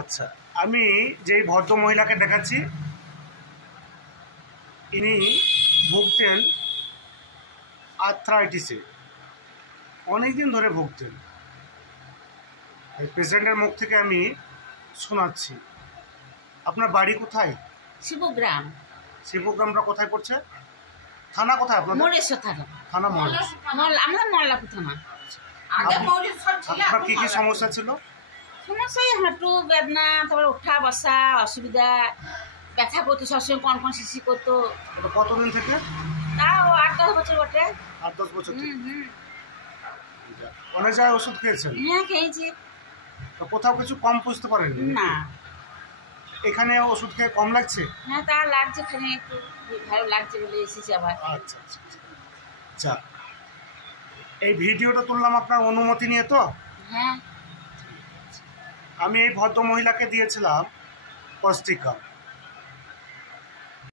আচ্ছা, আমি যেই ভদ্র মহিলাকে দেখাচ্ছি ইনি ভুগতেন আর্থ্রাইটিসে, অনেকদিন ধরে ভুগতেন। এই পেশেন্টের মুখ থেকে আমি শোনাচ্ছি। আপনার বাড়ি কোথায়? শিবগ্রাম। শিবগ্রামটা কোথায় পড়ছে? থানা কোথায় আপনার? মরেশ্বর থানা। থানা মহেশ। আমরা মল্লাপুর থানা। আপনার কি কি সমস্যা ছিল? সমস্যা হাঁটু বেদনা, তারপরে ওঠা বসা অসুবিধা, ব্যথা করতো সবসময়, কন শিশি করতো। কতদিন থেকে? তাও 8-10 বছর বটে। 8-10 বছর থেকে। অনেক জায়গায় ওষুধ খেয়েছেন? হ্যাঁ খেয়েছি। তো কোথাও কিছু কম বুঝতে পারেননি? না। এখানে ওষুধ খেয়ে কম লাগছে? হ্যাঁ তা লাগছে, এখানে একটু ভালো লাগছে বলে এসেছি আবার। আচ্ছা আচ্ছা আচ্ছা, এই ভিডিওটা তুললাম আপনার অনুমতি নিয়ে তো? হ্যাঁ। আমি এই ভদ্র মহিলাকে দিয়েছিলাম পস্টিকা।